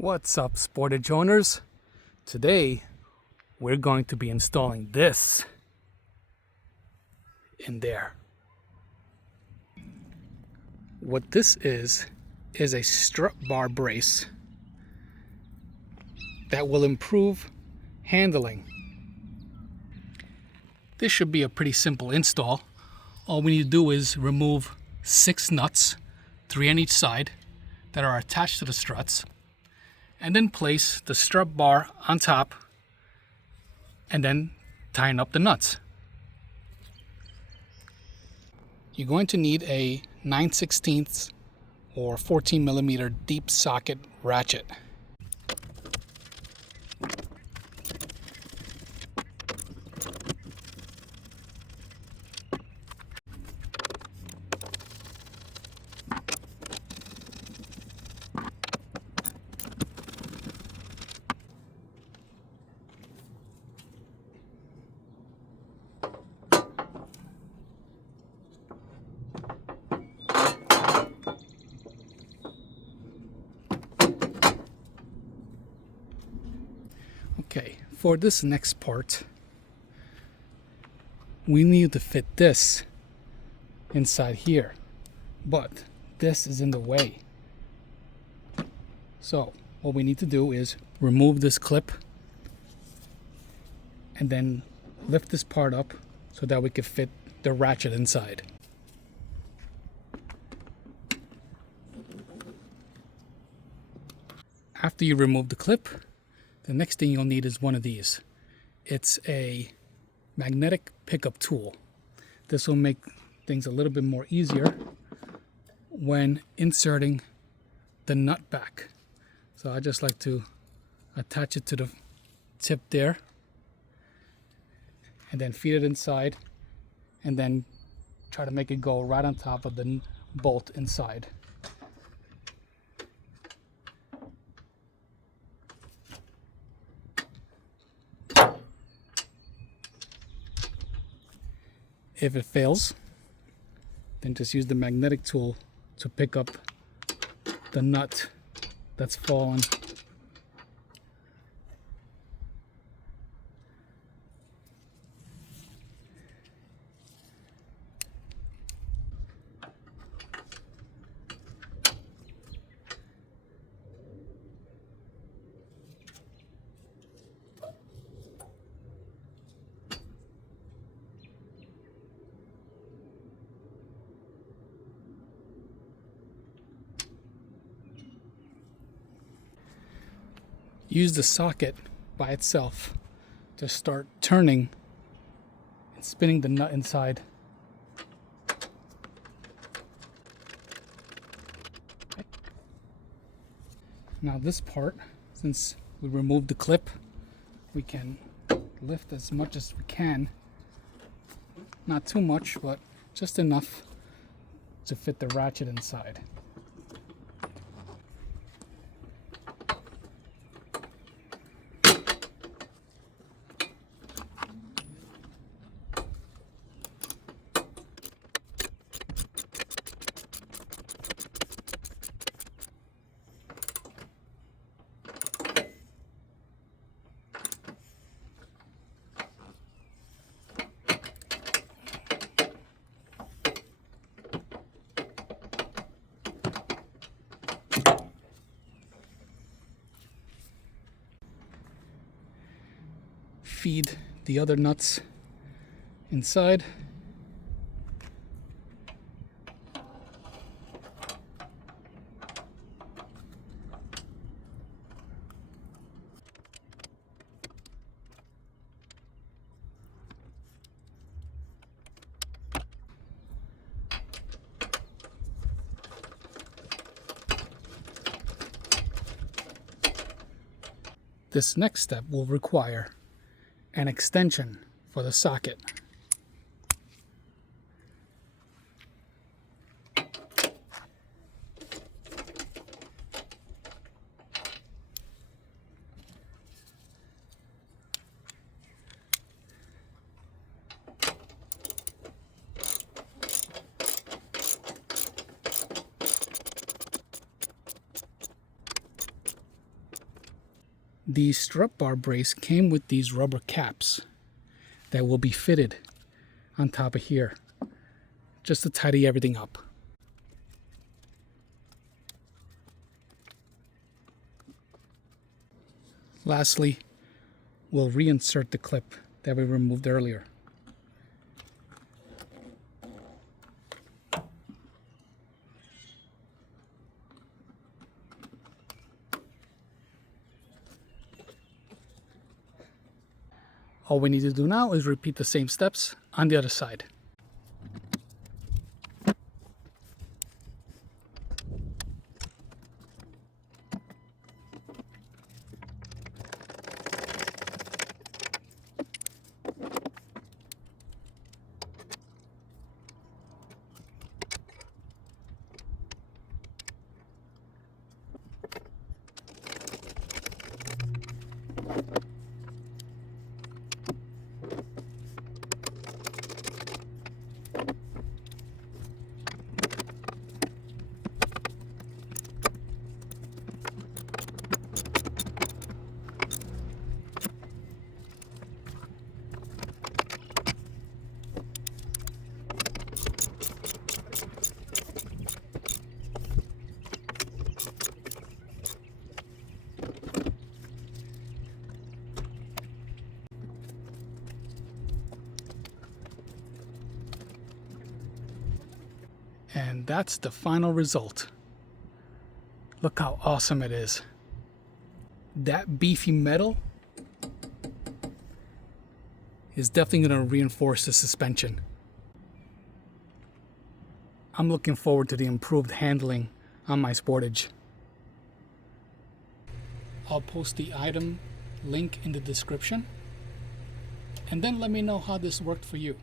What's up, Sportage owners? Today we're going to be installing this in there. What this is a strut bar brace that will improve handling. This should be a pretty simple install. All we need to do is remove 6 nuts, 3 on each side, that are attached to the struts, and then place the strut bar on top and then tighten up the nuts. You're going to need a 9/16 or 14 millimeter deep socket ratchet. Okay, for this next part, we need to fit this inside here, but this is in the way. So what we need to do is remove this clip and then lift this part up so that we can fit the ratchet inside. After you remove the clip, the next thing you'll need is one of these. It's a magnetic pickup tool. This will make things a little bit more easier when inserting the nut back. So I just like to attach it to the tip there and then feed it inside and then try to make it go right on top of the bolt inside. If it fails, then just use the magnetic tool to pick up the nut that's fallen. Use the socket by itself to start turning and spinning the nut inside. Now this part, since we removed the clip, we can lift as much as we can. Not too much, but just enough to fit the ratchet inside. Feed the other nuts inside. This next step will require an extension for the socket. The strut bar brace came with these rubber caps that will be fitted on top of here just to tidy everything up. Lastly, we'll reinsert the clip that we removed earlier. All we need to do now is repeat the same steps on the other side. And that's the final result. Look how awesome it is. That beefy metal is definitely going to reinforce the suspension. I'm looking forward to the improved handling on my Sportage. I'll post the item link in the description, and then let me know how this worked for you.